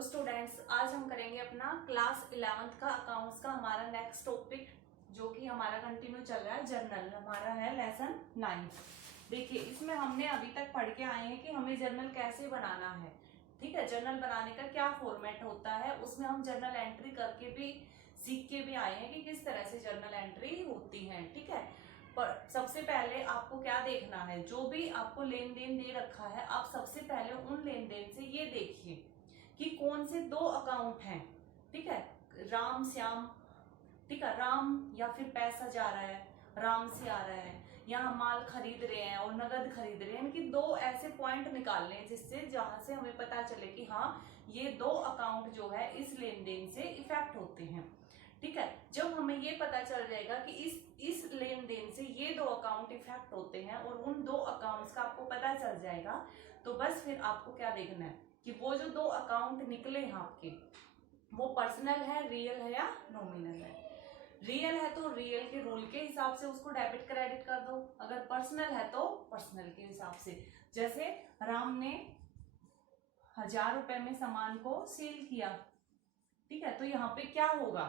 Hello students, आज हम करेंगे अपना क्लास 11th का अकाउंट्स का हमारा नेक्स्ट टॉपिक जो कि हमारा कंटिन्यू चल रहा है। जर्नल हमारा है लेसन 9। देखिए, इसमें हमने अभी तक पढ़ के आए हैं कि हमें जर्नल कैसे बनाना है। ठीक है, जर्नल बनाने का क्या फॉर्मेट होता है, उसमें हम जर्नल एंट्री करके भी सीख के भी आए हैं कि किस तरह से जर्नल एंट्री होती है। ठीक है, पर सबसे पहले आपको क्या देखना है, जो भी आपको लेन देन दे रखा है, आप सबसे पहले उन लेन देन से ये देखिए कि कौन से दो अकाउंट हैं। ठीक है, राम श्याम, ठीक है, राम या फिर पैसा जा रहा है, राम से आ रहा है, या हम माल खरीद रहे हैं और नगद खरीद रहे हैं। इनकी दो ऐसे पॉइंट निकालने हैं जिससे जहां से हमें पता चले कि हाँ, ये दो अकाउंट जो है इस लेन देन से इफेक्ट होते हैं। ठीक है, जब हमें ये पता चल जाएगा कि इस लेन देन से ये दो अकाउंट इफेक्ट होते हैं और उन दो अकाउंट्स का आपको पता चल जाएगा, तो बस फिर आपको क्या देखना है कि वो जो दो अकाउंट निकले हैं आपके, वो पर्सनल है, रियल है या नॉमिनल है। रियल है तो रियल के रूल के हिसाब से उसको डेबिट क्रेडिट कर दो, अगर पर्सनल है तो पर्सनल के हिसाब से। जैसे राम ने 1000 रुपए में सामान को सेल किया, ठीक है, तो यहाँ पे क्या होगा,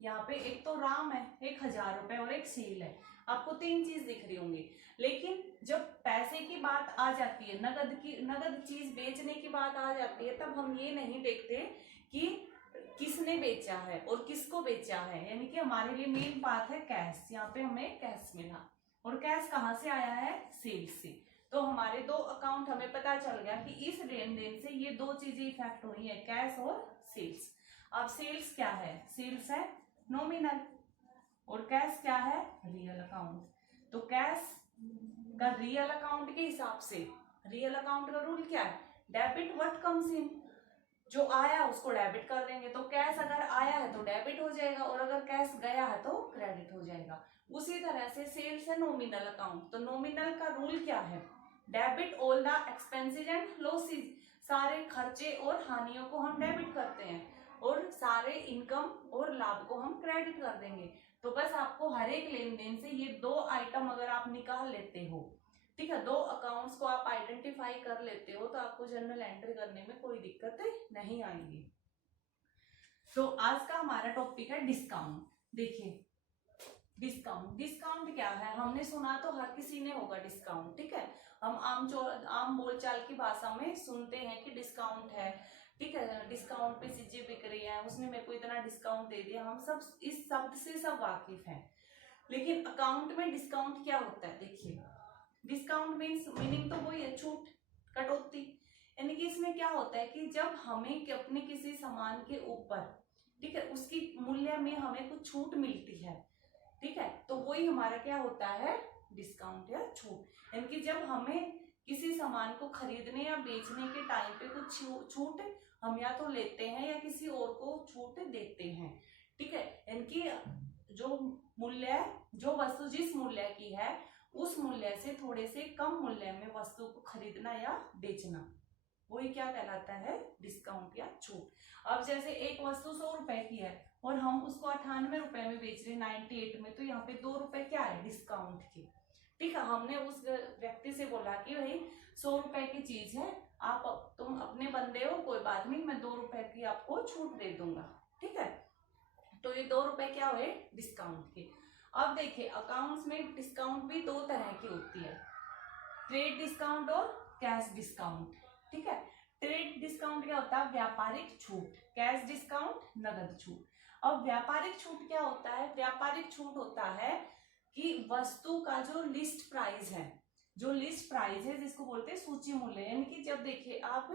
यहाँ पे एक तो राम है, एक 1000 रुपए और एक सेल है, आपको तीन चीज दिख रही होंगी। लेकिन जब पैसे की बात आ जाती है, नगद चीज बेचने की बात आ जाती है, तब हम ये नहीं देखते कि किसने बेचा है और किसको बेचा है। यानी कि हमारे लिए मेन बात है कैश। यहाँ पे हमें कैश मिला और कैश कहाँ से आया है, सेल्स से। तो हमारे दो अकाउंट हमें पता चल गया कि इस लेन देन से ये दो चीजें इफेक्ट हुई है, कैश और सेल्स। अब सेल्स क्या है, सेल्स है नॉमिनल और कैश क्या है, रियल अकाउंट। तो कैश का रियल अकाउंट के हिसाब से, रियल अकाउंट का रूल क्या है, डेबिट व्हाट कम्स इन, जो आया उसको डेबिट कर देंगे। तो कैश अगर आया है तो डेबिट हो जाएगा और अगर कैश गया है तो क्रेडिट हो जाएगा। उसी तरह से सेल्स है नॉमिनल अकाउंट, तो नॉमिनल का रूल क्या है, debit all the expenses and losses, सारे खर्चे और हानियों को हम डेबिट करते हैं और सारे इनकम और लाभ को हम क्रेडिट कर देंगे। तो बस आपको हर एक लेन देन से ये दो आइटम अगर आप निकाल लेते हो, ठीक है, दो अकाउंट्स को आप आइडेंटिफाई कर लेते हो, तो आपको जर्नल एंट्री करने में कोई दिक्कत नहीं आएगी। तो आज का हमारा टॉपिक है डिस्काउंट। देखिए, डिस्काउंट क्या है, हमने सुना तो हर किसी ने होगा डिस्काउंट। ठीक है, हम आम बोलचाल की भाषा में सुनते हैं कि डिस्काउंट है, ठीक है, डिस्काउंट पे चीजें बिक रही है, उसने मेरे को इतना डिस्काउंट दे दिया। हम सब इस शब्द से सब वाकिफ हैं। लेकिन अकाउंट में डिस्काउंट क्या होता है, देखिए, डिस्काउंट मीनिंग तो वही है, छूट, कटौती। यानी कि इसमें क्या होता है कि जब हमें अपने किसी सामान के ऊपर, ठीक है, उसकी मूल्य में हमें कुछ छूट मिलती है, ठीक है, तो वही हमारा क्या होता है, डिस्काउंट या छूट। यानी कि जब हमें किसी सामान को खरीदने या बेचने के टाइम पे कुछ छूट हम या तो लेते हैं या किसी और को छूट देते हैं। ठीक है, यानी कि जो मूल्य, जो वस्तु जिस मूल्य की है, उस मूल्य से थोड़े से कम मूल्य में वस्तु को खरीदना या बेचना, वही क्या कहलाता है, डिस्काउंट या छूट। अब जैसे एक वस्तु 100 रुपए की है और हम उसको 98 रुपए में बेच रहे, 98 में, तो यहाँ पे 2 रुपए क्या है, डिस्काउंट के। ठीक है, हमने उस व्यक्ति से बोला कि भाई 100 रुपए की चीज है, तुम अपने बंदे हो, कोई बात नहीं, मैं 2 रुपए की आपको छूट दे दूंगा। ठीक है, तो ये 2 रुपए क्या हुए, डिस्काउंट के। अब देखिए, अकाउंट्स में डिस्काउंट भी दो तरह की होती है, ट्रेड डिस्काउंट और कैश डिस्काउंट। ठीक है, ट्रेड डिस्काउंट क्या होता है, व्यापारिक छूट, कैश डिस्काउंट नगद छूट। अब व्यापारिक छूट क्या होता है, व्यापारिक छूट होता है कि वस्तु का जो लिस्ट प्राइस है, जो लिस्ट प्राइस है जिसको बोलते हैं सूची मूल्य। यानी कि जब देखिए आप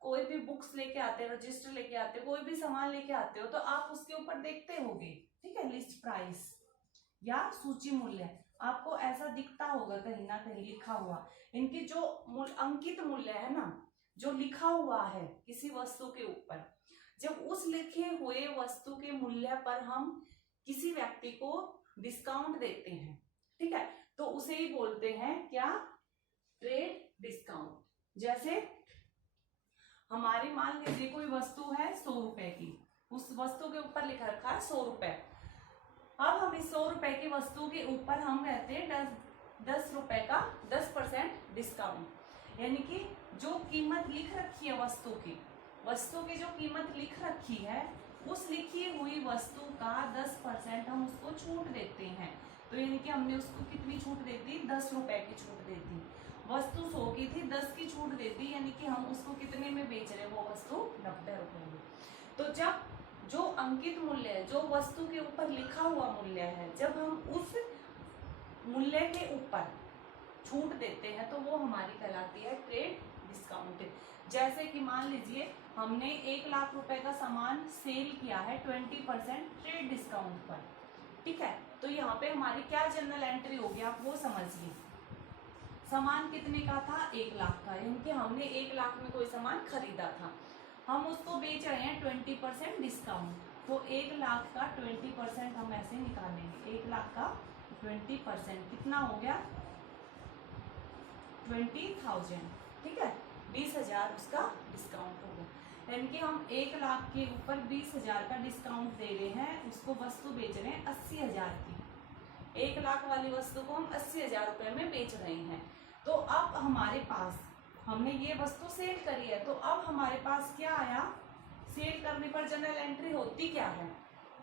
कोई भी बुक्स लेके आते हैं, रजिस्टर लेके आते हो, कोई भी सामान लेके आते हो, तो आप उसके ऊपर देखते होगे, ठीक है, लिस्ट प्राइस या सूची मूल्य, आपको ऐसा दिखता होगा कहीं ना कहीं लिखा हुआ। इनकी जो अंकित मूल्य है ना, जो लिखा हुआ है किसी वस्तु के ऊपर, जब उस लिखे हुए वस्तु के मूल्य पर हम किसी व्यक्ति को डिस्काउंट देते हैं, ठीक है, तो उसे ही बोलते हैं क्या, ट्रेड डिस्काउंट। जैसे हमारी मान लीजिए कोई वस्तु है 100 रुपए की, उस वस्तु के ऊपर लिखा रखा है 100 रुपए। अब हम इस 100 रुपए की वस्तु के ऊपर हम कहते हैं 10 रुपए का 10% डिस्काउंट। यानी कि जो कीमत लिख रखी है वस्तु की, वस्तु की जो कीमत लिख रखी है उस लिखी हुई वस्तु का 10% हम उसको छूट देते हैं। तो यानी कि हमने उसको कितनी छूट दे दी, 10 रुपए की छूट दे दी। वस्तु 100 की थी, 10 की छूट दे दी, यानी कि हम उसको कितने में बेच रहे हैं, वो वस्तु 90 रुपए में। तो जब जो अंकित मूल्य है, जो वस्तु के ऊपर लिखा हुआ मूल्य है, जब हम उस मूल्य के ऊपर छूट देते हैं तो वो हमारी कहलाती है ट्रेड डिस्काउंट। जैसे कि मान लीजिए हमने 1 लाख रुपए का सामान सेल किया है 20% ट्रेड डिस्काउंट पर, ठीक है। तो यहाँ पे हमारी क्या जनरल एंट्री होगी, आप वो समझिए। सामान कितने का था, 1 लाख का, यानी कि हमने 1 लाख में कोई सामान खरीदा था, हम उसको बेच रहे हैं 20% डिस्काउंट। तो 1 लाख का 20% हम ऐसे निकालेंगे, 1 लाख का 20% कितना हो गया, 20,000, ठीक है। 20,000 उसका डिस्काउंट होगा, यानी कि हम 1 लाख के ऊपर 20,000 का डिस्काउंट दे रहे हैं, उसको वस्तु बेच रहे हैं 80,000 की। 1 लाख वाली वस्तु को हम 80,000 रुपए में बेच रहे हैं। तो अब हमारे पास, हमने ये वस्तु सेल करी है, तो अब हमारे पास क्या आया, सेल करने पर जनरल एंट्री होती क्या है,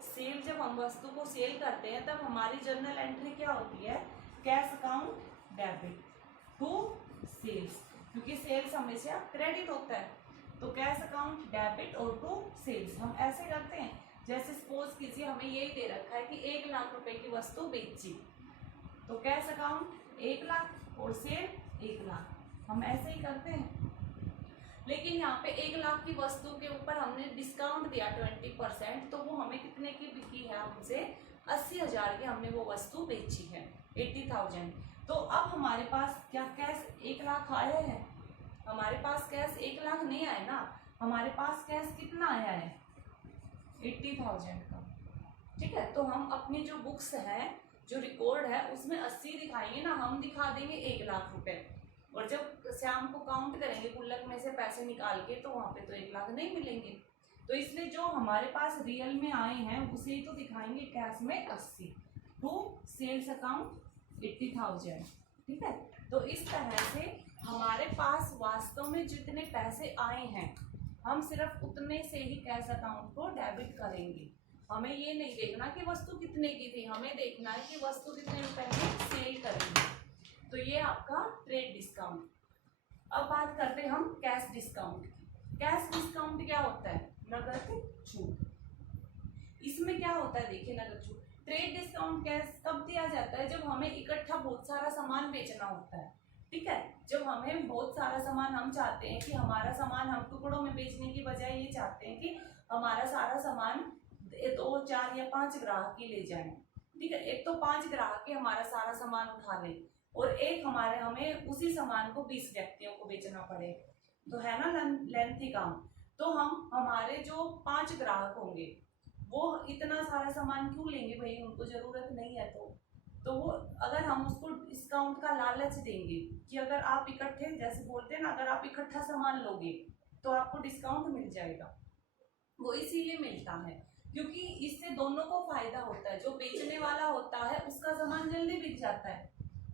सेल, जब हम वस्तु को सेल करते हैं तब हमारी जनरल एंट्री क्या होती है, cash account debit to sales, क्योंकि सेल्स हमेशा क्रेडिट होता है। तो कैश अकाउंट डेबिट और टू सेल्स हम ऐसे करते हैं। जैसे सपोज कीजिए हमें यही दे रखा है कि 1 लाख रुपए की वस्तु बेची, तो कैश अकाउंट 1 लाख और सेल 1 लाख, हम ऐसे ही करते हैं। लेकिन यहाँ पे 1 लाख की वस्तु के ऊपर हमने डिस्काउंट दिया 20%, तो वो हमें कितने की बिकी है, हमसे 80,000 की हमने वो वस्तु बेची है, 80,000। तो अब हमारे पास क्या कैश 1 लाख आया है, हमारे पास कैश 1 लाख नहीं आया ना, हमारे पास कैश कितना आया है, 80,000 का, ठीक है। तो हम अपनी जो बुक्स है, जो रिकॉर्ड है, उसमें 80 दिखाएंगे ना, हम दिखा देंगे 1 लाख रुपए, और जब शाम को काउंट करेंगे गुल्लक में से पैसे निकाल के, तो वहां पे तो 1 लाख नहीं मिलेंगे। तो इसलिए जो हमारे पास रियल में आए हैं उसे ही तो दिखाएंगे कैश में 80 टू सेल्स अकाउंट 80,000, ठीक है। तो इस तरह से हमारे पास वास्तव में जितने पैसे आए हैं, हम सिर्फ उतने से ही कैश अकाउंट को डेबिट करेंगे। हमें ये नहीं देखना कि वस्तु कितने की थी, हमें देखना है कि वस्तु कितने रुपए में सेल करेंगे। तो ये आपका ट्रेड डिस्काउंट। अब बात करते हैं हम कैश डिस्काउंट की। कैश डिस्काउंट क्या होता है, नगद छूट। इसमें क्या होता है, देखिए नगद छूट, ट्रेड डिस्काउंट कैश कब दिया जाता है, जब हमें इकट्ठा बहुत सारा सामान बेचना होता है, ठीक है। जब हमें बहुत सारा सामान, हम चाहते हैं कि हमारा सामान हम टुकड़ों में बेचने की बजाय ये चाहते हैं कि हमारा सारा सामान 2, 4 या 5 ग्राहक ही ले जाएं, ठीक है। एक तो 5 ग्राहक के हमारा सारा सामान उठा ले, और एक हमें उसी सामान को 20 व्यक्तियों को बेचना पड़े, तो है ना लेंथी काम। तो हम हमारे जो 5 ग्राहक होंगे वो इतना सारा सामान क्यों लेंगे भाई, उनको जरूरत नहीं है। तो वो अगर हम उसको डिस्काउंट का लालच देंगे कि अगर आप इकट्ठे, जैसे बोलते हैं ना, अगर आप इकट्ठा सामान लोगे तो आपको डिस्काउंट मिल जाएगा, वो इसीलिए मिलता है क्योंकि इससे दोनों को फायदा होता है। जो बेचने वाला होता है उसका सामान जल्दी बिक जाता है,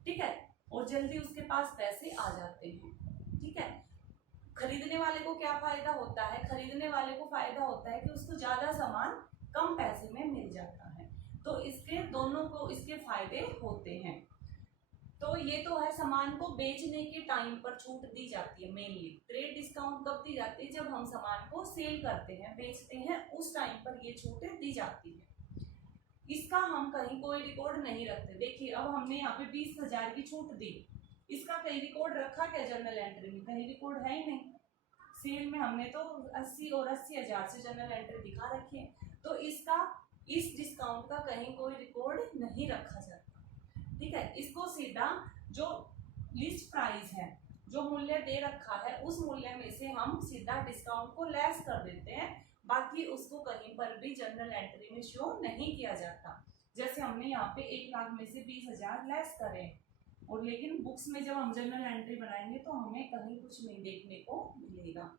ठीक है, और जल्दी उसके पास पैसे आ जाते हैं, ठीक है। खरीदने वाले को क्या फायदा होता है, खरीदने वाले को फायदा होता है कि उसको ज्यादा सामान कम पैसे में मिल जाता है। तो इसके दोनों को इसके फायदे होते हैं। तो ये तो है सामान को बेचने के टाइम पर छूट दी जाती है। मेनली ट्रेड डिस्काउंट कब दी जाती है, जब हम सामान को सेल करते हैं, बेचते हैं, उस टाइम पर ये छूटें दी जाती है। इसका हम कहीं कोई रिकॉर्ड नहीं रखते। देखिए अब हमने यहाँ पे 20,000 की छूट दी, इसका कहीं रिकॉर्ड रखा क्या जनरल एंट्री में, कहीं रिकॉर्ड है ही नहीं। सेल में हमने तो 80 और 80,000 से जनरल एंट्री दिखा रखी है, तो इसका, इस डिस्काउंट का कहीं कोई रिकॉर्ड नहीं रखा जाता, ठीक है। इसको सीधा जो लिस्ट प्राइस है, जो मूल्य दे रखा है, उस मूल्य में से हम सीधा डिस्काउंट को लेस कर देते हैं, बाकी उसको कहीं पर भी जनरल एंट्री में शो नहीं किया जाता। जैसे हमने यहाँ पे 1 लाख में से 20,000 लेस करे, और लेकिन बुक्स में जब हम जनरल एंट्री बनाएंगे तो हमें कहीं कुछ नहीं देखने को मिलेगा।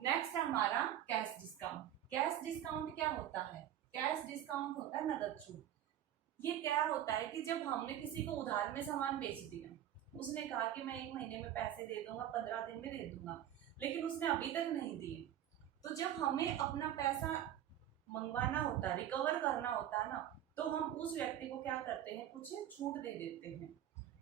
नेक्स्ट है हमारा कैश डिस्काउंट। कैश डिस्काउंट क्या होता है, कैश डिस्काउंट होता है नगद छूट। ये क्या होता है कि जब हमने किसी को उधार में सामान बेच दिया, उसने कहा कि मैं 1 महीने में पैसे दे दूंगा, 15 दिन में दे दूंगा, लेकिन उसने अभी तक नहीं दिए। तो जब हमें अपना पैसा मंगवाना होता है, रिकवर करना होता है ना, तो हम उस व्यक्ति को क्या करते हैं, कुछ छूट दे देते हैं।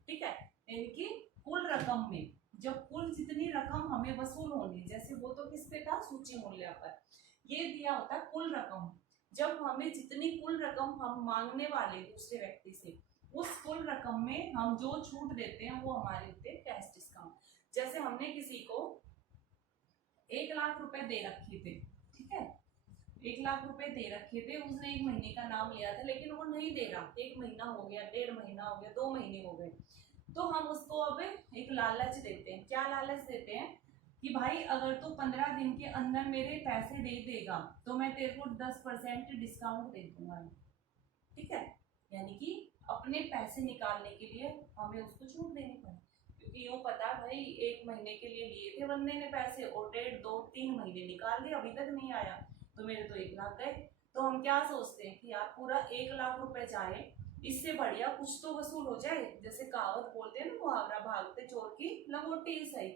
ठीक है, यानी कि कुल रकम में, जब कुल जितनी रकम हमें वसूल होनी, जैसे वो तो किस पे था, सूची मूल्य पर, ये दिया होता है कुल रकम। जब हमें जितनी कुल रकम हम मांगने वाले दूसरे व्यक्ति से, उस कुल रकम में हम जो छूट देते हैं वो हमारे होते हैं कैश डिस्काउंट। जैसे हमने किसी को 1,00,000 रुपए दे रखे थे, ठीक है, 1,00,000 रुपए दे रखे थे, उसने 1 महीने का नाम लिया था, लेकिन वो नहीं दे रहा, 1 महीना हो गया, 1.5 महीना हो गया, 2 महीने हो गए, तो हम उसको अब एक लालच देते हैं। क्या लालच देते हैं कि भाई अगर तू 15 दिन के अंदर मेरे पैसे दे देगा तो मैं तेरे को 10% डिस्काउंट दे दूंगा। ठीक है, यानी कि अपने पैसे निकालने के लिए हमें उसको छूट देनी पड़े, क्योंकि यूँ पता भाई 1 महीने के लिए लिए थे बंदे ने पैसे और 1.5, 2, 3 महीने निकाल दिए, अभी तक नहीं आया, तो मेरे तो 1,00,000 गए। तो हम क्या सोचते हैं कि यार पूरा 1,00,000 रुपए जाए, इससे बढ़िया कुछ तो वसूल हो जाए। जैसे कहावत बोलते हैं ना, मुहावरा, भागते चोर की लंगोटी ही सही।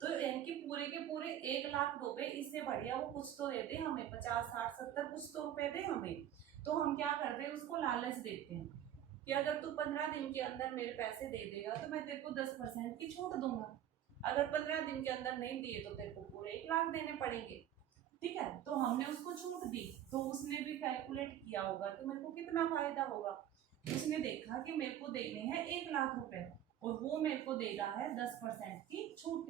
तो इनके पूरे के पूरे 1,00,000 रुपए, इससे बढ़िया वो कुछ तो दे दे हमें, 50, 60, 70 कुछ तो रुपए दे हमें। तो हम क्या करते हैं, उसको लालच देते हैं कि अगर तू 15 दिन के अंदर मेरे पैसे दे देगा तो मैं तेरे को 10% की छूट दूंगा। अगर 15 दिन के अंदर नहीं दिए तो तेरे को पूरे 1,00,000 देने पड़ेंगे। ठीक है, तो हमने उसको छूट दी, तो उसने भी कैलकुलेट किया होगा कि मेरे को कितना फायदा होगा। उसने देखा कि मेरे को देने हैं 1,00,000 रुपए और वो मेरे को दे रहा है 10% की छूट।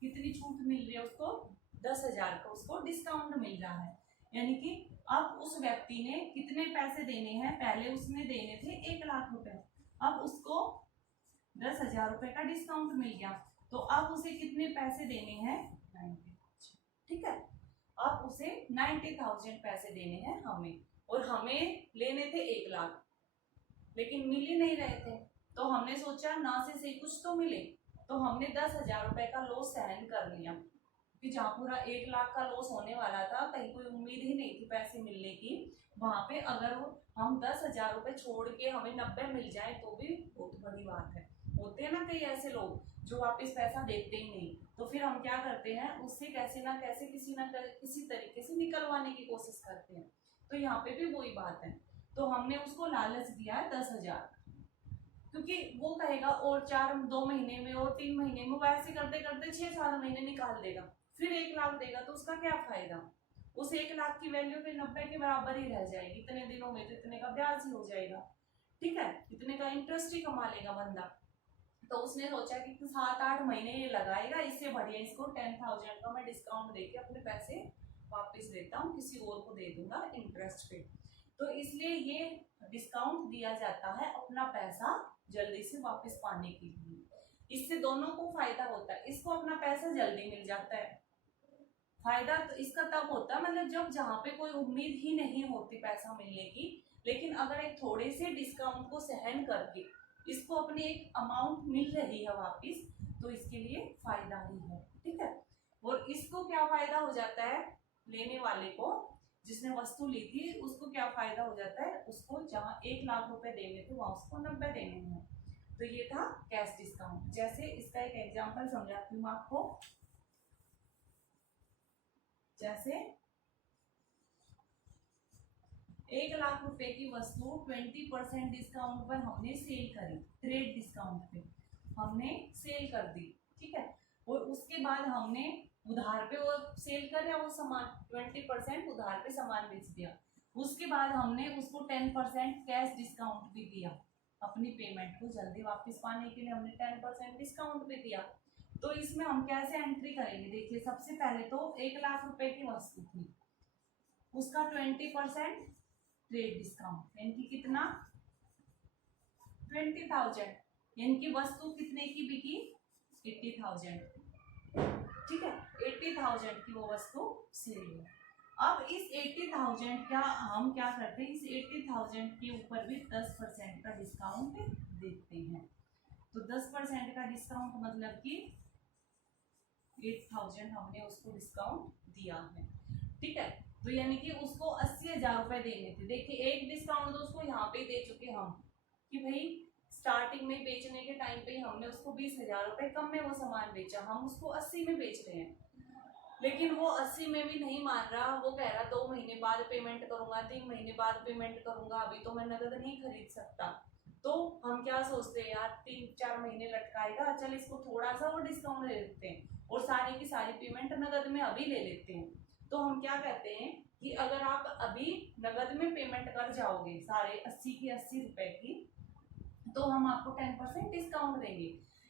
कितनी छूट मिल रही है उसको, 10,000 का उसको डिस्काउंट मिल रहा है। यानी कि अब उस व्यक्ति ने कितने पैसे देने हैं, पहले उसने देने थे 1,00,000 रुपए, अब उसको 10,000 रुपए का डिस्काउंट मिल गया, तो अब उसे कितने पैसे देने हैं, 90। ठीक है, अब उसे 90,000 पैसे देने हैं हमें, और हमें लेने थे 1,00,000, लेकिन मिल ही नहीं रहे थे। तो हमने सोचा ना से सही कुछ तो मिले, तो हमने 10,000 रुपए का लॉस सहन कर लिया, कि जहाँ पूरा 1,00,000 का लॉस होने वाला था, कहीं कोई उम्मीद ही नहीं थी पैसे मिलने की, वहां पे अगर हम 10,000 रुपए छोड़ के हमें 90 मिल जाए तो भी बहुत बड़ी बात है। होते हैं ना कई ऐसे लोग जो वापस पैसा देते ही नहीं, तो फिर हम क्या करते हैं, उससे कैसे ना कैसे किसी तरीके से निकलवाने की कोशिश करते हैं। तो यहाँ पे भी वही बात है, तो हमने उसको लालच दिया है 10,000, क्योंकि वो कहेगा और 2 महीने में और 3 महीने में, वैसे करते करते 6-7 महीने निकाल देगा, फिर 1,00,000 देगा, तो उसका क्या फायदा। उस 1,00,000 की वैल्यू फिर 90 के बराबर ही रह जाएगी, इतने दिनों में तो इतने का ब्याज ही हो जाएगा। ठीक है, इतने का इंटरेस्ट ही कमा लेगा बंदा। तो उसने सोचा कि 7-8 महीने ये लगाएगा, इससे बढ़िया इसको 10,000 का मैं डिस्काउंट देके अपने पैसे वापस देता हूँ, किसी और को दे दूंगा इंटरेस्ट पे। तो इसलिए ये डिस्काउंट दिया जाता है अपना पैसा जल्दी से वापस पाने के लिए। इससे दोनों को फायदा होता है, इसको अपना पैसा जल्दी मिल जाता है, फायदा तो इसका तब होता है मतलब जब जहाँ पे कोई उम्मीद ही नहीं होती पैसा मिलने की, लेकिन अगर एक थोड़े से डिस्काउंट को सहन करके इसको अपनी एक अमाउंट मिल रही है वापस, तो इसके लिए फायदा ही है। ठीक है, और इसको क्या फायदा हो जाता है, लेने वाले को, जिसने वस्तु ली थी उसको क्या फायदा हो जाता है, उसको जहाँ 1,00,000 रुपए देने थे वहां उसको 90 देने हैं। तो ये था कैश डिस्काउंट। जैसे इसका एक एग्जांपल समझाती हूँ आपको। जैसे 1,00,000 रुपए की वस्तु 20% डिस्काउंट पर हमने सेल करी, ट्रेड डिस्काउंट पे हमने सेल कर दी। ठीक है, और उसके बाद हमने उधार पे वो सेल कर वो सामान, 20% उधार पे सामान बेच दिया। उसके बाद हमने उसको 10% कैश डिस्काउंट भी दिया, अपनी पेमेंट को जल्दी वापस पाने के लिए हमने 10% डिस्काउंट भी दिया। तो इसमें हम कैसे एंट्री करेंगे, देखिए सबसे पहले तो 1,00,000 रुपए की वस्तु थी, उसका 20% ट्रेड डिस्काउंट, यानी कि कितना, 20,000, यानी कि वस्तु कितने की बिकी, 80,000। ठीक है, 80,000 की वो वस्तु सेल हुई। अब इस 80,000 का हम क्या करते हैं, इस 80,000 के ऊपर भी 10% का डिस्काउंट देते हैं। तो 10% का डिस्काउंट मतलब कि 8,000 हमने उसको डिस्काउंट दिया है। ठीक है, तो यानी कि उसको 80,000 रुपए देने थे। देखिए एक डिस्काउंट तो उसको यहाँ पे दे चुके हम कि भाई स्टार्टिंग में बेचने के टाइम पे हमने उसको 20,000 रुपए कम में वो सामान बेचा, हम उसको 80 में बेच रहे हैं, लेकिन वो 80 में भी नहीं मान रहा। वो कह रहा 2 महीने बाद पेमेंट करूंगा, 3 महीने बाद पेमेंट करूंगा, अभी तो मैं नगद नहीं खरीद सकता। तो हम क्या सोचते हैं यार 3-4 महीने लटकाएगा, चल इसको थोड़ा सा और डिस्काउंट दे देते हैं और सारी की सारी पेमेंट नगद में अभी ले लेते हैं। तो हम क्या कहते हैं कि अगर आप अभी नगद में पेमेंट कर जाओगे सारे 80 की 80 रुपए की, तो हम आपको 10% डिस्काउंट देंगे।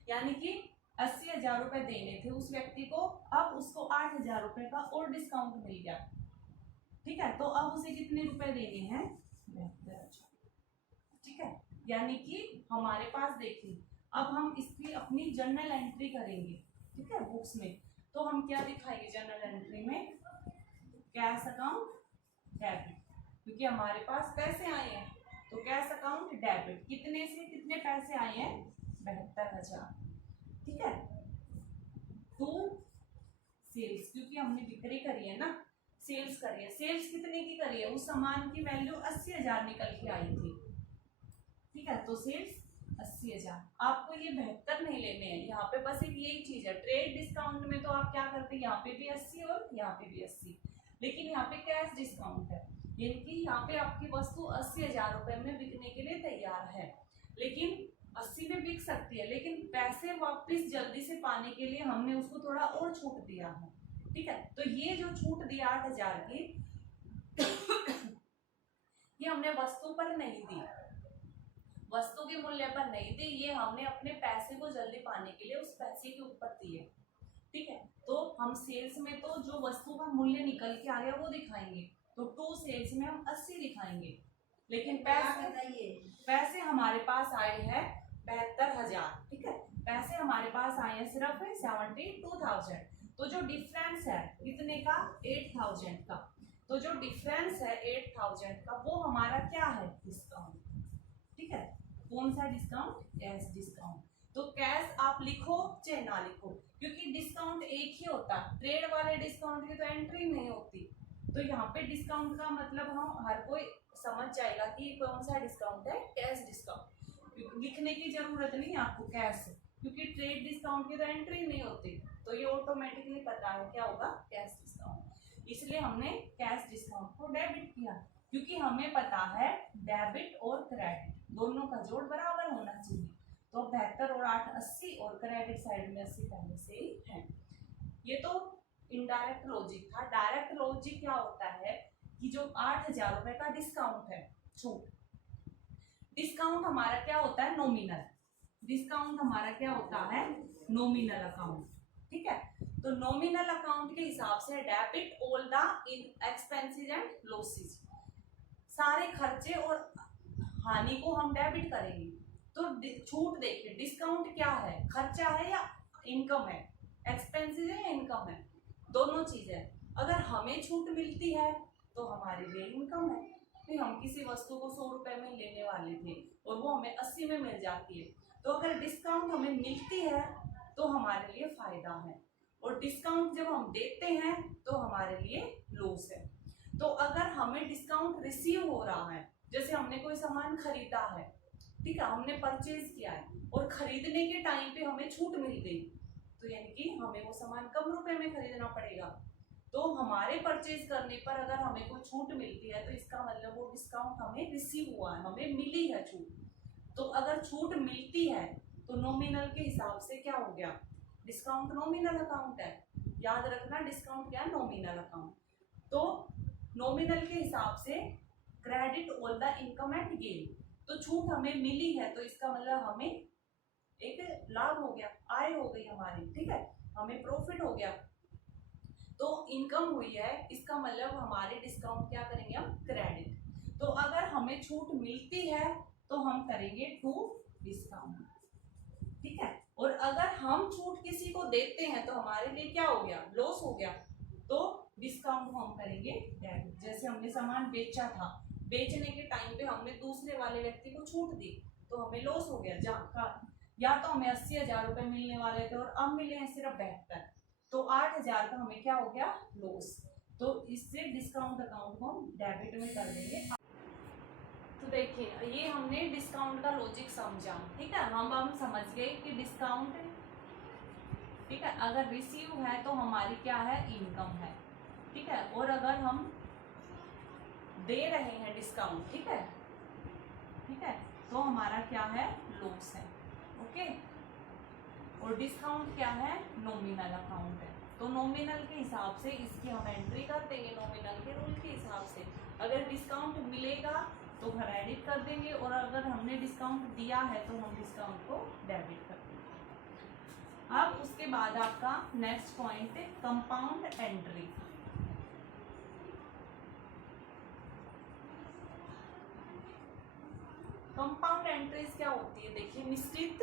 यानी कि 80,000 रुपए देने थे उस व्यक्ति को, अब उसको 8,000 रुपए का और डिस्काउंट मिल गया। ठीक है, तो अब उसे कितने रुपए देने हैं? 72,000। ठीक है, यानी कि हमारे पास देखिए अब हम इसकी अपनी जर्नल एंट्री करेंगे। ठीक है, बुक्स में तो हम क्या दिखाएंगे जर्नल एंट्री में? कैश अकाउंट डेबिट, क्योंकि हमारे पास पैसे आए हैं तो कैश अकाउंट डेबिट। कितने से कितने पैसे आए हैं? 72,000। ठीक है, टू सेल्स, क्योंकि हमने बिक्री करी है ना, सेल्स करी है। सेल्स कितने की करी है? उस सामान की वैल्यू 80,000 निकल के आई थी। ठीक है, तो सेल्स 80,000। आपको ये 72 नहीं लेने हैं, यहाँ पे बस एक यही चीज है। ट्रेड डिस्काउंट में तो आप क्या करते हैं, यहाँ पे भी 80 और यहाँ पे भी 80, लेकिन यहाँ पे कैश डिस्काउंट है, यानी कि यहाँ पे आपकी वस्तु 80,000 रुपए में बिकने के लिए तैयार है, लेकिन 80 में बिक सकती है, लेकिन पैसे वापस जल्दी से पाने के लिए हमने उसको थोड़ा और छूट दिया है। ठीक है, तो ये जो छूट दिया 8,000 की ये हमने वस्तु पर नहीं दी, वस्तु के मूल्य पर नहीं दी, ये हमने अपने पैसे को जल्दी पाने के लिए उस पैसे के ऊपर दी है। ठीक है, तो हम सेल्स में तो जो वस्तु का मूल्य निकल के आ गया वो दिखाएंगे, तो टू सेल्स में हम 80 दिखाएंगे, लेकिन पैसे हमारे पास आए हैं 72,000। ठीक है, पैसे हमारे पास आए हैं सिर्फ 72,000। तो जो डिफरेंस है कितने का? 8,000 का। तो जो डिफरेंस है 8,000 का वो हमारा क्या है? डिस्काउंट। ठीक है, कौन सा डिस्काउंट? Cash discount. तो कैश आप लिखो चाहे ना लिखो, क्योंकि डिस्काउंट एक ही होता है, ट्रेड वाले डिस्काउंट की तो एंट्री नहीं होती। तो यहाँ पे डिस्काउंट का मतलब हम हर कोई समझ जाएगा कि कौन सा डिस्काउंट है, कैश डिस्काउंट। लिखने की जरूरत नहीं है आपको कैश, क्योंकि ट्रेड डिस्काउंट की तो एंट्री नहीं होती, तो ये ऑटोमेटिकली पता है क्या होगा? Cash discount. इसलिए हमने कैश डिस्काउंट को डेबिट किया, क्योंकि हमें पता है डेबिट और क्रेडिट दोनों का जोड़ बराबर होना चाहिए। तो 72 और 8 80 और क्रेडिट साइड में 80 पहले से ही है। ये तो इनडायरेक्ट लॉजिक था। डायरेक्ट लॉजिक क्या होता है कि जो 8,000 रुपए का डिस्काउंट है, छूट, डिस्काउंट हमारा क्या होता है? नॉमिनल। डिस्काउंट हमारा क्या होता है? Nominal account. ठीक है, तो नॉमिनल अकाउंट के हिसाब से debit all the expenses and losses, सारे खर्चे और हानि को हम डेबिट करेंगे। तो छूट देखिए, डिस्काउंट क्या है? खर्चा है या इनकम है? एक्सपेंसेस है या इनकम है? दोनों चीजें। अगर हमें छूट मिलती है तो हमारे लिए इनकम है, फिर हम किसी वस्तु को 100 रुपए में लेने वाले थे और वो हमें 80 में मिल जाती है, तो अगर डिस्काउंट हमें मिलती है तो हमारे लिए फायदा है, और डिस्काउंट जब हम देते हैं तो हमारे लिए लॉस है। तो अगर हमें डिस्काउंट रिसीव हो रहा है, जैसे हमने कोई सामान खरीदा है, ठीक है, हमने परचेज किया है और खरीदने के टाइम पे हमें छूट मिल गई, तो यानी कि हमें वो सामान कम रुपए में खरीदना पड़ेगा। तो हमारे परचेज करने पर अगर हमें कोई छूट मिलती है तो इसका मतलब वो डिस्काउंट हमें रिसीव हुआ है, हमें मिली है छूट। तो अगर छूट मिलती है तो नॉमिनल के हिसाब से क्या हो गया? डिस्काउंट नॉमिनल अकाउंट है। याद रखना, डिस्काउंट क्या है? Nominal account. तो नॉमिनल के हिसाब से credit all the income and gain, तो छूट हमें मिली है तो इसका मतलब हमें एक लाभ हो गया, आय हो गई हमारी। ठीक है, हमें प्रॉफिट हो गया, तो इनकम हुई है, इसका मतलब हमारे डिस्काउंट क्या करेंगे हम? क्रेडिट। तो अगर हमें छूट मिलती है तो हम करेंगे टू डिस्काउंट। ठीक है, और अगर हम छूट किसी को देते हैं तो हमारे लिए क्या हो गया? लॉस हो गया, तो डिस्काउंट हम करेंगे डेबिट। जैसे हमने सामान बेचा था, बेचने के टाइम पे हमने दूसरे वाले व्यक्ति को छूट दी तो हमें लॉस हो गया, या तो हमें 80,000 रुपए मिलने वाले थे और अब मिले हैं सिर्फ 72, तो 8,000 का हमें क्या हो गया? लॉस। तो इससे डिस्काउंट अकाउंट को हम डेबिट में कर देंगे। तो देखिए ये हमने डिस्काउंट का लॉजिक समझा, ठीक है। हम समझ गए कि डिस्काउंट, ठीक है, अगर रिसीव है तो हमारी क्या है, इनकम है, ठीक है। और अगर हम दे रहे हैं डिस्काउंट, ठीक है, ठीक है, तो हमारा क्या है, लॉस है, ओके। और डिस्काउंट क्या है, नॉमिनल अकाउंट है। तो नॉमिनल के हिसाब से इसकी हम एंट्री कर देंगे, नॉमिनल के रूल के हिसाब से। अगर डिस्काउंट मिलेगा तो क्रेडिट कर देंगे, और अगर हमने डिस्काउंट दिया है तो हम डिस्काउंट को डेबिट कर देंगे। अब उसके बाद आपका नेक्स्ट पॉइंट है कंपाउंड एंट्री। कंपाउंड एंट्रीज क्या होती है, देखिए मिश्रित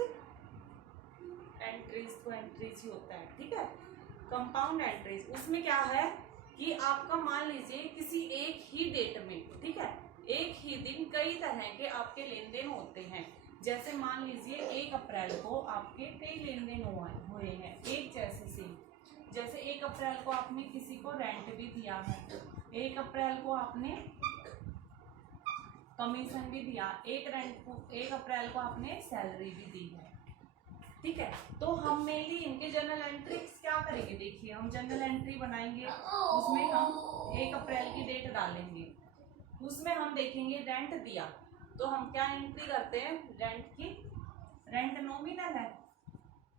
एंट्रीज तो एंट्रीज ही होता है, ठीक है। कंपाउंड एंट्रीज उसमें क्या है कि आपका मान लीजिए किसी एक ही डेट में, ठीक है, एक ही दिन कई तरह के आपके लेन देन होते हैं। जैसे मान लीजिए 1 अप्रैल को आपके कई लेन देन हुए हैं एक जैसे से। जैसे 1 अप्रैल को आपने किसी को रेंट भी दिया है, 1 अप्रैल को आपने कमीशन भी दिया, 1 अप्रैल को आपने सैलरी भी दी है, ठीक है। तो हम मेनली इनके जर्नल एंट्री क्या करेंगे, देखिए हम जर्नल एंट्री बनाएंगे, उसमें हम 1 अप्रैल की डेट डालेंगे, उसमें हम देखेंगे रेंट दिया, तो हम क्या एंट्री करते हैं, रेंट की, रेंट नॉमिनल है,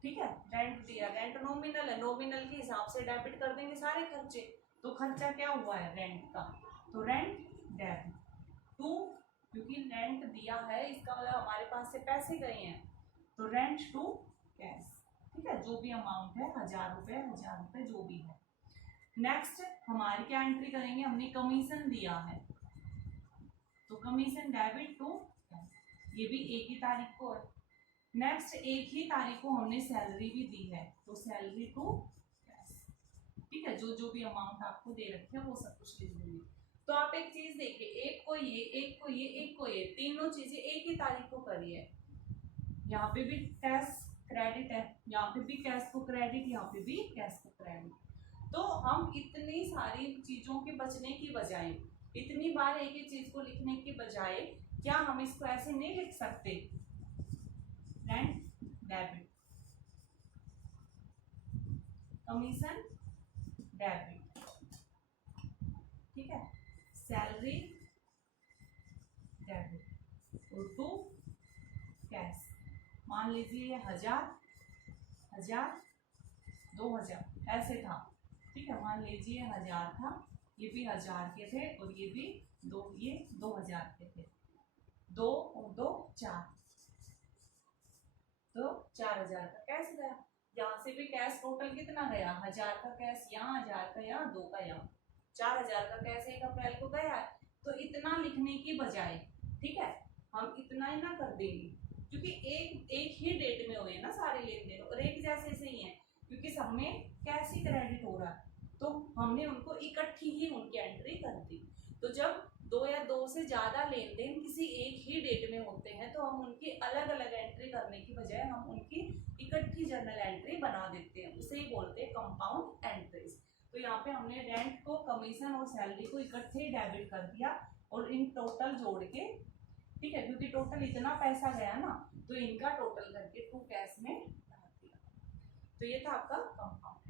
ठीक है, रेंट दिया, रेंट नॉमिनल है, नॉमिनल के हिसाब से डेबिट कर देंगे सारे खर्चे। तो खर्चा क्या हुआ है, रेंट का, तो रेंट डेबिट टू, क्योंकि रेंट दिया है इसका मतलब हमारे पास से पैसे गए हैं, तो रेंट टू कैश, ठीक है, जो भी अमाउंट है 1000 रुपए जो भी है। नेक्स्ट हमारी क्या एंट्री करेंगे, हमने कमीशन दिया है, तो कमीशन डेबिट टू कैश, ये भी एक ही तारीख को है। नेक्स्ट एक ही तारीख को हमने सैलरी भी दी है, तो सैलरी टू कैश, ठीक है, जो भी अमाउंट आपको दे रखे हैं वो सब कुछ लिख देंगे। तो आप एक चीज देखिए, एक को ये, एक को ये, एक को ये, तीनों चीजें एक ही तारीख को करी है। यहाँ पे भी कैश क्रेडिट है, यहाँ पे भी कैश को क्रेडिट, यहाँ पे भी कैश को क्रेडिट। तो हम इतनी सारी चीजों के बचने की बजाय, इतनी बार एक ही चीज को लिखने की बजाय, क्या हम इसको ऐसे नहीं लिख सकते, रेंट डेबिट, कमीशन डेबिट, ठीक है, सैलरी डेबिट और टू कैश। मान लीजिए ये 1000 2000 ऐसे था, ठीक है, मान लीजिए 1000 था, ये भी 1000 के थे और ये भी ये 2000 के थे, 2 और 2 4, तो 4000 का कैश गया। यहाँ से भी कैश टोटल कितना गया, 1000 का कैश यहाँ, 1000 का यहाँ, 2 का यहाँ, 4000 का कैश 1 अप्रैल को गया है। तो इतना लिखने की बजाय, ठीक है, हम इतना ही ना कर देंगे, क्योंकि एक ही डेट में हुए ना सारे लेन देन और एक जैसे से ही है, क्योंकि सब में कैश ही क्रेडिट हो रहा है, तो हमने उनको इकट्ठी ही उनकी एंट्री कर दी। तो जब 2 या 2 से ज्यादा लेन देन किसी एक ही डेट में होते हैं तो हम उनकी अलग अलग एंट्री करने की बजाय हम उनकी इकट्ठी जर्नल एंट्री बना देते हैं, उसे ही बोलते हैं कंपाउंड एंट्रीज। तो यहाँ पे हमने रेंट को, कमीशन और सैलरी को इकट्ठे डेबिट कर दिया और इन टोटल जोड़ के, ठीक है, क्योंकि टोटल इतना पैसा गया ना, तो इनका टोटल करके टू कैश में डाल दिया। तो ये था आपका कंपाउंड।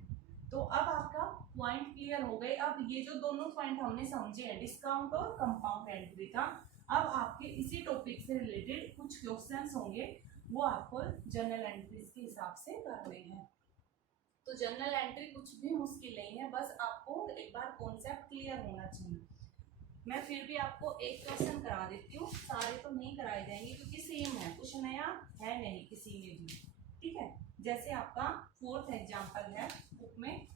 तो अब आपका पॉइंट क्लियर हो गए। अब ये जो दोनों पॉइंट हमने समझे हैं, डिस्काउंट और कंपाउंड एंट्री का, अब आपके इसी टॉपिक से रिलेटेड कुछ क्वेश्चंस होंगे, वो आपको जर्नल एंट्रीज के हिसाब से करने हैं। तो जर्नल एंट्री कुछ भी मुश्किल नहीं है, बस आपको एक बार कॉन्सेप्ट क्लियर होना चाहिए। मैं फिर भी आपको एक क्वेश्चन करा देती हूँ, सारे तो नहीं कराए जाएंगे क्योंकि सेम है, कुछ नया है नहीं किसी में भी, ठीक है। जैसे आपका 4th एग्जाम्पल है बुक में,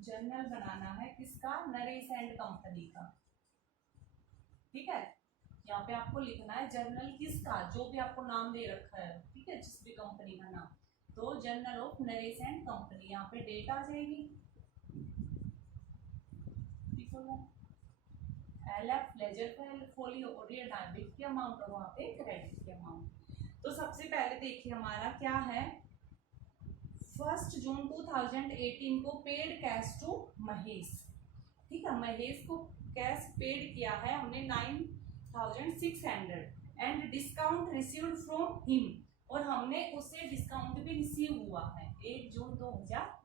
जर्नल बनाना है किसका, नरेश एंड कंपनी का, ठीक है। यहाँ पे आपको लिखना है जर्नल किसका, जो भी आपको नाम दे रखा है, ठीक है, जिस भी कंपनी का नाम, तो journal of Naresh and company, यहाँ पे डेट आ जाएगी, LF लेजर पोर्टफोलियो और ये डेबिट की अमाउंट और वहाँ पे क्रेडिट की अमाउंट। तो सबसे पहले देखिए हमारा क्या है, 1 जून 2018 को पेड कैश टू महेश। ठीक है, महेश को कैश पेड किया है हमने 9600 and discount received from him, और हमने उससे डिस्काउंट भी रिसीव हुआ है 1 जून 2018।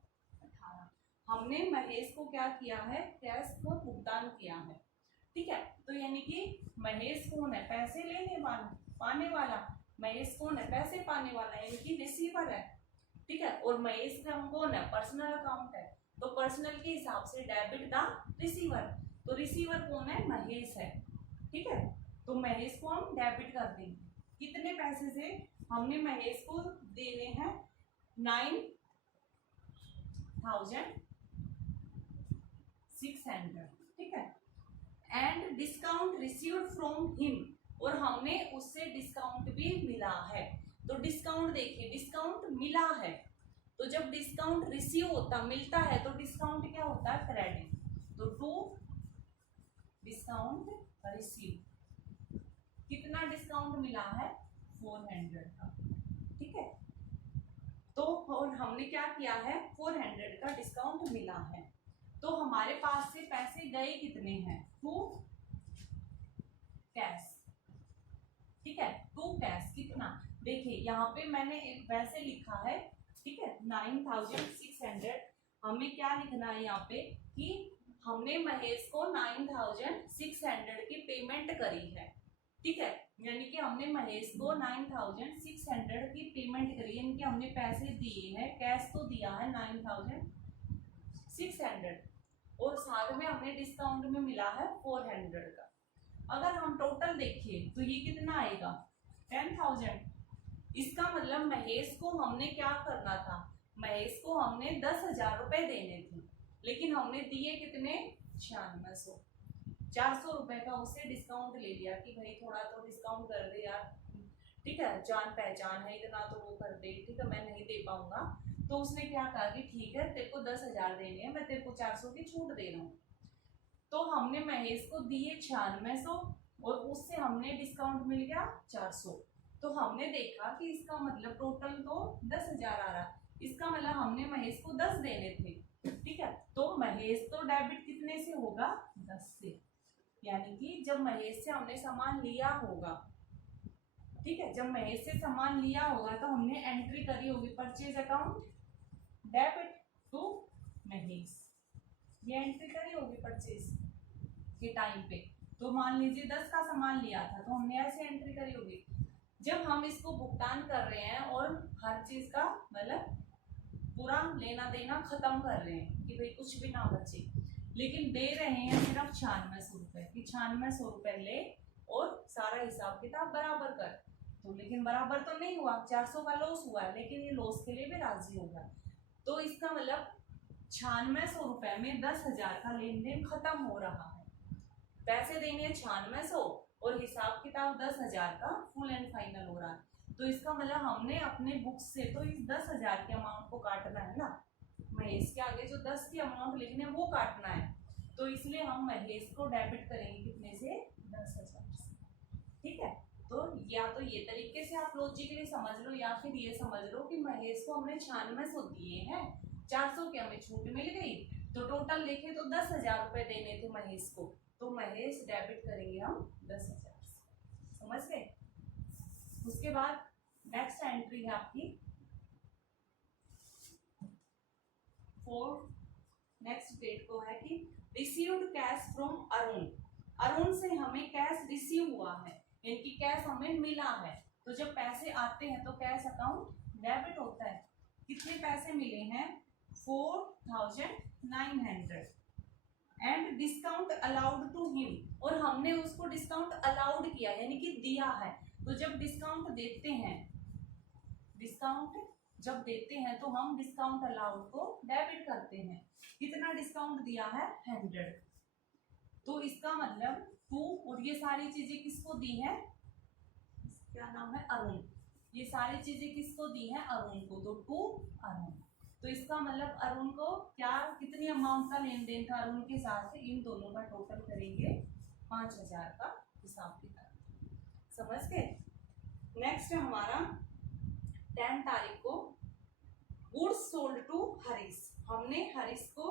हमने महेश को क्या किया है, कैश को भुगतान किया है। ठीक है, तो यानी कि महेश कौन है, पैसे लेने वाला, पाने वाला। महेश कौन है, पैसे पाने वाला, यानी कि रिसीवर है। ठीक है, और महेश का कौन है, पर्सनल अकाउंट है, तो पर्सनल के हिसाब से डेबिट द रिसीवर, तो रिसीवर कौन है, महेश है। ठीक है, तो महेश को हम डेबिट कर देंगे। कितने पैसे से, हमने महेश को देने हैं 9600। ठीक है, and discount received from him, और हमने उससे डिस्काउंट भी मिला है। तो डिस्काउंट देखिए, डिस्काउंट मिला है, तो जब डिस्काउंट रिसीव होता, मिलता है, तो डिस्काउंट क्या होता है, क्रेडिट। तो टू डिस्काउंट रिसीव, कितना डिस्काउंट मिला है, 400 का। ठीक है, तो और हमने क्या किया है, 400 का डिस्काउंट मिला है। तो हमारे पास से पैसे गए कितने हैं, 2 कैश। ठीक है, 2 कैश कितना, देखिए यहाँ पे मैंने वैसे लिखा है। ठीक है, 9600, हमें क्या लिखना है यहाँ पे कि हमने महेश को 9600 की पेमेंट करी है। ठीक है, यानी कि हमने महेश को 9600 की पेमेंट करी है, यानी कि हमने पैसे दिए हैं, कैश तो दिया है 9600, और साथ में हमने डिस्काउंट में मिला है 400 का। अगर हम टोटल देखिए तो ये कितना आएगा, 10,000। इसका मतलब महेश को हमने क्या करना था, महेश को हमने 10,000 रुपए देने थे, लेकिन हमने दिए कितने, 9600। 400 रुपए का उससे डिस्काउंट ले लिया कि भाई थोड़ा तो डिस्काउंट कर दे यार। ठीक है, जान पहचान है, इतना तो वो कर दे। ठीक है, मैं नहीं दे पाऊंगा, तो उसने क्या कहा कि ठीक है तेरे को 10,000 देने हैं, मैं तेरे को 400 की छूट दे रहा हूँ। तो हमने महेश को दिए 9600, और उससे हमने डिस्काउंट मिल गया 400। तो हमने देखा कि इसका मतलब टोटल तो 10,000 आ रहा, इसका मतलब हमने महेश को 10 देने थे। ठीक है, तो महेश तो डेबिट कितने से होगा, 10 से, यानी कि जब महेश से हमने सामान लिया होगा। ठीक है, जब महेश से सामान लिया होगा तो हमने एंट्री करी होगी purchase account debit to Mahesh, ये एंट्री करी होगी परचेज के टाइम पे। तो मान लीजिए 10 का सामान लिया था, तो हमने ऐसे एंट्री करी होगी। जब हम इसको भुगतान कर रहे हैं और हर चीज का मतलब पूरा लेना देना खत्म कर रहे हैं कि भाई कुछ भी ना बचे, लेकिन दे रहे हैं सिर्फ 9600 रुपए कि 9600 रुपए ले और सारा हिसाब किताब बराबर कर। तो लेकिन बराबर तो नहीं हुआ, 400 का लॉस हुआ, लेकिन ये लॉस के लिए भी राजी होगा। तो इसका मतलब 9600 रुपए में 10,000 का लेन देन खत्म हो रहा है। पैसे देंगे 9600 और हिसाब किताब 10,000 का फुल एंड फाइनल हो रहा है। तो इसका मतलब हमने अपने बुक से तो इस 10,000 के अमाउंट को काटना है ना, महेश के आगे जो 10 की अमाउंट लिखने है वो काटना है। तो इसलिए हम महेश को डेबिट करेंगे कितने से, 10,000 से। ठीक है, तो या तो ये तरीके से आप लॉजिकली समझ लो, या फिर ये समझ लो कि महेश को हमने 9600 दिए हैं, 400 की हमें छूट मिल गई, तो टोटल देखें तो 10,000 रुपए देने थे महेश को, तो महेश डेबिट करेंगे हम 10,000 से। समझ गए। उसके बाद नेक्स्ट एंट्री है आपकी 4 नेक्स्ट डेट को है कि received cash from Arun. Arun से हमें कैश रिसीव हुआ है, इनकी कैश हमें मिला है। तो जब पैसे आते हैं तो कैश अकाउंट डेबिट होता है। कितने पैसे मिले हैं, 4,900 and discount allowed to him, और हमने उसको डिस्काउंट अलाउड किया यानी कि दिया है। तो जब डिस्काउंट देते हैं, डिस्काउंट जब देते हैं तो हम डिस्काउंट अलाउड को डेबिट करते हैं। कितना डिस्काउंट दिया है, 100। तो इसका मतलब 2, और ये सारी चीजें किसको दी है, क्या नाम है, अरुण। ये सारी चीजें किसको दी है, अरुण को, तो 2 अरुण। तो इसका मतलब अरुण को क्या, कितनी अमाउंट का लेन देन था अरुण के साथ, इन दोनों का टोटल करेंगे 5,000 का हिसाब किताब। समझ गए। नेक्स्ट है हमारा 10 तारीख को गुड्स सोल्ड टू हरीश। हमने हरीश को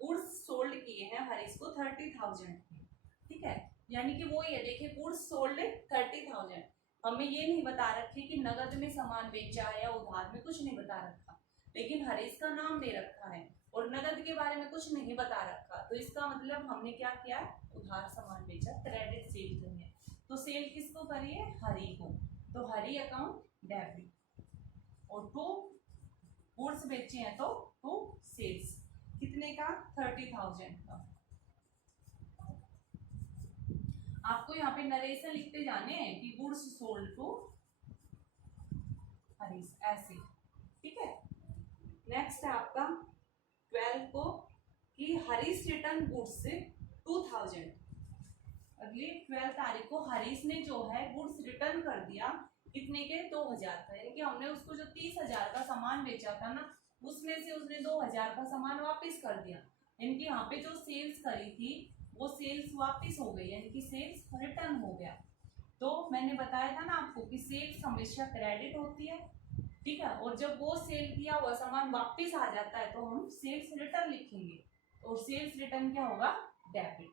गुड्स सोल्ड किए हैं हरीश को 30,000। ठीक है, यानी कि वो ये देखिए गुड्स सोल्ड 30,000। हमें ये नहीं बता रखी कि नगद में सामान बेचा है या उधार में, कुछ नहीं बता रखा, लेकिन हरीश का नाम दे रखा है और नगद के बारे में कुछ नहीं बता रखा। तो इसका मतलब हमने क्या किया, उधार सामान बेचा, क्रेडिट सेल करी है। तो सेल किसको करी है, हरी को, तो हरी अकाउंट डेबिट। और टू गुड्स बेचे हैं तो टू सेल्स, कितने का, 30,000 का। आपको यहाँ पे नरेशन लिखते जाने हैं कि गुड्स सोल्ड टू हरीश, ऐसे। ठीक है। नेक्स्ट है आपका 12 को कि हरीश रिटर्न गुड्स से 2,000। अगली 12 तारीख को हरीश ने जो है गुड्स रिटर्न कर दिया, कितने के, 2,000 का। यानी कि हमने उसको जो 30,000 का सामान बेचा था ना, उसमें से उसने 2,000 का सामान वापस कर दिया। यानी कि यहाँ पे जो सेल्स करी थी वो सेल्स वापस हो गई, यानी कि सेल्स रिटर्न हो गया। तो मैंने बताया था ना आपको कि सेल्स हमेशा क्रेडिट होती है। ठीक है, और जब वो सेल किया हुआ सामान वापस आ जाता है तो हम सेल्स रिटर्न लिखेंगे, और सेल्स रिटर्न क्या होगा, डेबिट।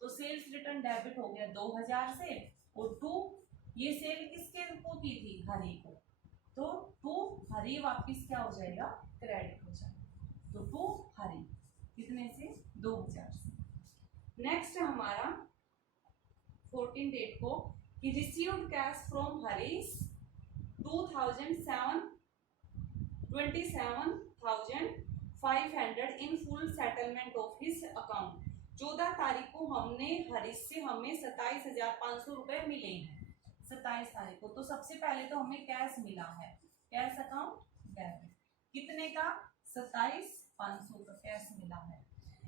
तो सेल्स रिटर्न डेबिट हो गया 2,000 से, और टू ये सेल किसके को की थी, हरी को, तो टू हरी वापस क्या हो जाएगा, क्रेडिट हो जाएगा। तो टू हरी कितने से, 2,000 से। नेक्स्ट है हमारा 14 डेट को कि received cash from Harish 27,500 in full settlement of his account. 14 तारीख को हमने हरीश से हमें 27,500 रुपए मिले हैं, 27 तारीख को। तो सबसे पहले तो हमें कैश मिला है, कैश अकाउंट डेबिट, कितने का, 27,500 का कैश मिला है।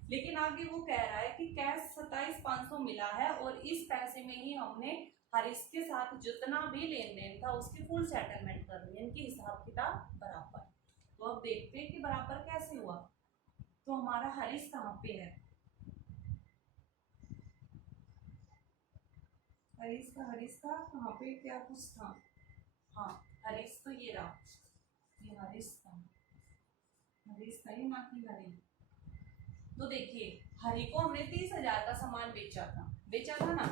लेकिन आगे वो कह रहा है कि कैश 27,500 मिला है और इस पैसे में ही हमने हरीश के साथ जितना भी लेन देन था उसकी फुल सेटलमेंट कर ली, इनकी हिसाब किताब बराबर। तो अब देखते हैं कि बराबर कैसे हुआ। तो हमारा हरीश कहाँ पे है, हरीश का कहाँ पे क्या कुछ था, हाँ हरीश तो ये रहा, ये हरीश था ही ना कि हरी। तो देखिए हरी को हमने 30,000 का सामान बेचा था ना,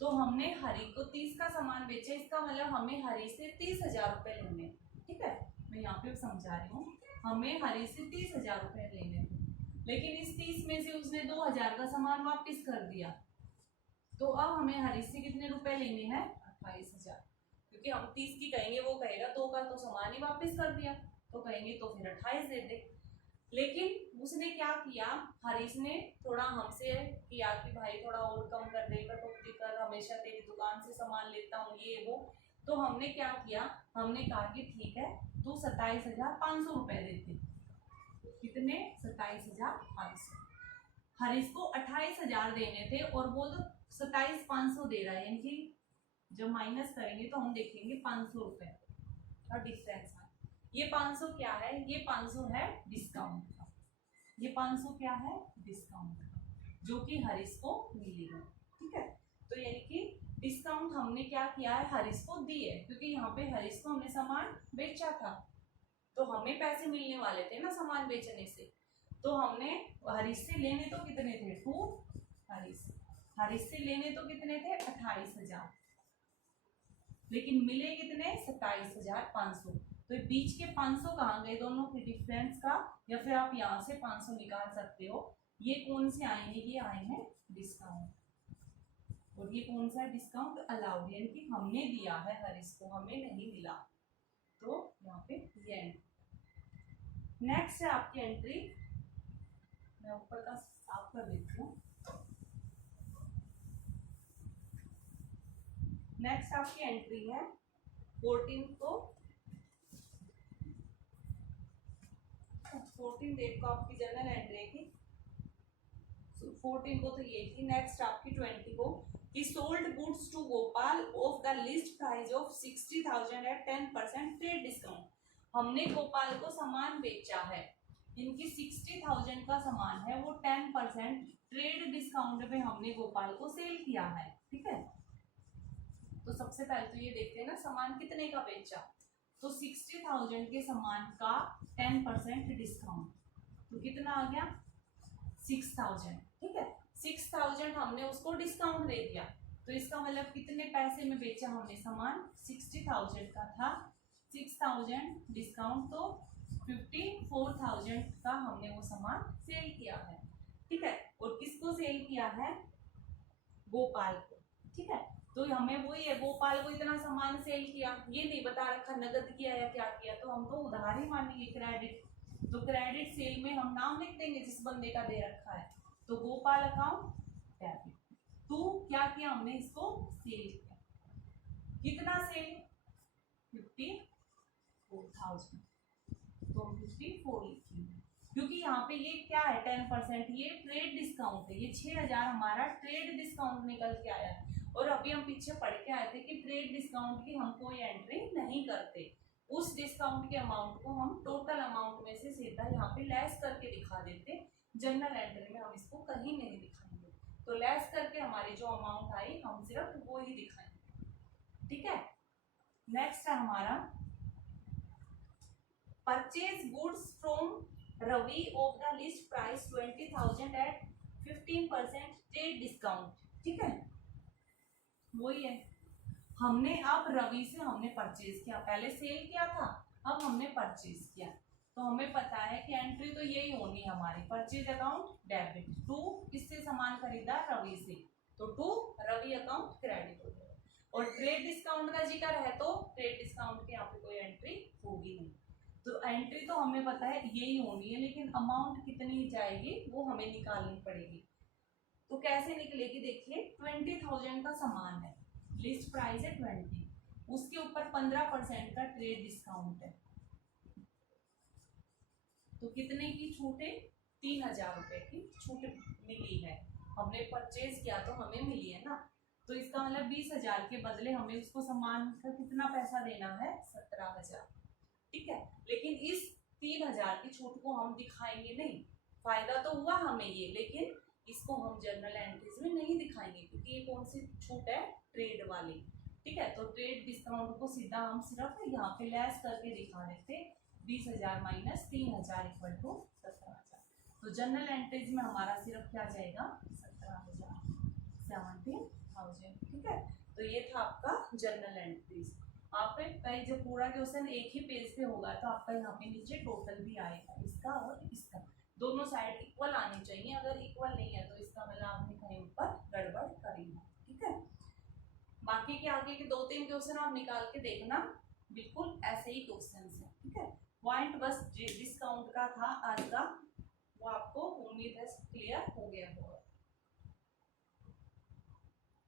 तो हमने हरी को 30 का सामान बेचा, इसका मतलब हमें हरी से 30,000 रुपए लेने। ठीक है, मैं यहाँ पे समझा रही हूँ, हमें हरी से 30,000 रुपए लेने, लेकिन इस 30 में से उसने 2,000 का सामान वापस कर दिया। तो अब हमें हरी से कितने रुपए लेने हैं, 28,000, क्योंकि हम 30 की कहेंगे, वो कहेगा 2 का तो सामान ही वापस कर दिया, तो कहेंगे तो फिर 28 दे दे। लेकिन उसने क्या किया, हरीश ने थोड़ा हमसे किया कि भाई थोड़ा और कम कर दे, कटौती कर, हमेशा तेरी दुकान से सामान लेता हूँ ये वो। तो हमने क्या किया, हमने कहा कि ठीक है तू 27,500 रुपए देते। कितने, 27,500। हरीश को 28,000 देने थे और वो तो 27,500 दे रहा है, यानी कि जब माइनस करेंगे तो हम देखेंगे 500 रुपए का डिफरेंस है। ये 500 क्या है, ये 500 है डिस्काउंट का, ये 500 क्या है, डिस्काउंट का, जो कि हरीश को मिलेगा। ठीक है, तो यानी कि डिस्काउंट हमने क्या किया है, हरीश को दिए, क्योंकि यहाँ पे हरीश को हमने सामान बेचा था तो हमें पैसे मिलने वाले थे ना सामान बेचने से। तो हमने हरीश से लेने तो कितने थे, टू हरीश से लेने तो कितने थे, 28,000, लेकिन मिले कितने, 27,500। तो बीच के 500 कहाँ गए, दोनों के डिफरेंस का, या फिर आप यहाँ से 500 निकाल सकते हो। ये कौन से आएंगे, ये आए हैं डिस्काउंट, और ये कौन सा डिस्काउंट, अलाउड, यानी कि हमने दिया है हरीश को, हमें नहीं मिला, तो यहाँ पे ये एंट्री। नेक्स्ट है आपकी एंट्री, मैं ऊपर का साफ कर देती हूँ। नेक्स्ट आपकी एंट्री है 14 को, 14 डेट को आपकी जनरल एंट्री है, 14 को तो ये थी। नेक्स्ट आपकी 20 को कि sold goods to Gopal of the list price of 60,000 at 10% trade discount. हमने गोपाल को सामान बेचा है, इनकी 60,000 का सामान है, वो 10% ट्रेड डिस्काउंट पे हमने गोपाल को सेल किया है। ठीक है, तो सबसे पहले तो ये देखते हैं ना सामान कितने का बेचा, तो 60,000 के सामान का 10% डिस्काउंट, तो कितना आ गया 6,000। ठीक है, 6,000 हमने उसको डिस्काउंट दे दिया, तो इसका मतलब कितने पैसे में बेचा हमने सामान, 60,000 का था, 6,000 डिस्काउंट, तो 54,000 का हमने वो सामान सेल किया है। ठीक है, और किसको सेल किया है, गोपाल को। ठीक है, तो हमें वही है, गोपाल को इतना सामान सेल किया, ये नहीं बता रखा नगद किया या क्या किया, तो हम तो उधार ही मानेंगे, क्रेडिट। तो क्रेडिट सेल में हम नाम लिख देंगे जिस बंदे का दे रखा है, तो गोपाल अकाउंट डेबिट। तो क्या किया हमने, इसको सेल किया, कितना सेल, 54,000, तो 54 लिखेंगे, क्योंकि यहाँ पे ये क्या है 10%, ये ट्रेड डिस्काउंट है, ये 6,000 हमारा ट्रेड डिस्काउंट निकल के आया है। और अभी हम पीछे पढ़ के आए थे कि ट्रेड डिस्काउंट की हम कोई एंट्री नहीं करते, उस डिस्काउंट के अमाउंट को हम टोटल अमाउंट में से सीधा यहाँ पे लेस करके दिखा देते, जनरल एंट्री में हम इसको कहीं नहीं दिखाएंगे, तो लेस करके हमारी जो अमाउंट आई हम सिर्फ वो ही दिखाएंगे। ठीक है, नेक्स्ट है हमारा purchase goods from Ravi of the list price 20,000 at 15% trade discount. ठीक है, वही है, हमने अब रवि से हमने परचेज किया, पहले सेल किया था, अब हमने परचेज किया, तो हमें पता है कि एंट्री तो यही होनी है हमारी, परचेज अकाउंट डेबिट, टू किससे सामान खरीदा, रवि से, तो टू रवि अकाउंट क्रेडिट हो गया। और ट्रेड डिस्काउंट का जिक्र है तो ट्रेड डिस्काउंट के यहाँ पे कोई एंट्री होगी नहीं, तो एंट्री तो हमें पता है यही होनी है, लेकिन अमाउंट कितनी जाएगी वो हमें निकालनी पड़ेगी। तो कैसे निकलेगी, देखिए 20,000 का सामान है, लिस्ट प्राइस है 20, उसके ऊपर 15% का ट्रेड डिस्काउंट है, तो कितने की छूट है, 3,000 रुपए की छूट मिली है, हमने परचेज किया तो हमें मिली है ना, तो इसका मतलब 20,000 के बदले हमें उसको सामान का कितना पैसा देना है, 17,000। ठीक है, लेकिन इस 3,000 की छूट को हम दिखाएंगे नहीं, फायदा तो हुआ हमें ये, लेकिन इसको हम जर्नल एंट्रीज में नहीं दिखाएंगे, क्योंकि ये कौन सी छूट है, ट्रेड वाली। ठीक है, तो ट्रेड डिस्काउंट को सीधा हम सिर्फ यहाँ पे लेस करके दिखा देते, 20,000 माइनस 3,000 इक्वल टू 17,000, तो जनरल एंट्रीज में हमारा सिर्फ क्या जाएगा, 17,000, 17,000। ठीक है, तो ये था आपका जनरल एंट्रीज। आप कहीं जो पूरा क्वेश्चन एक ही पेज पे होगा, तो आपका यहाँ पे नीचे टोटल भी आएगा, इसका और इसका, दोनों साइड इक्वल आनी चाहिए, अगर इक्वल नहीं है तो इसका मतलब आपने कहीं ऊपर गड़बड़ करी है। ठीक है, बाकी के आगे के 2-3 क्वेश्चन आप निकाल के देखना, बिल्कुल ऐसे ही क्वेश्चन है। ठीक है, पॉइंट बस डिस्काउंट का था आज का।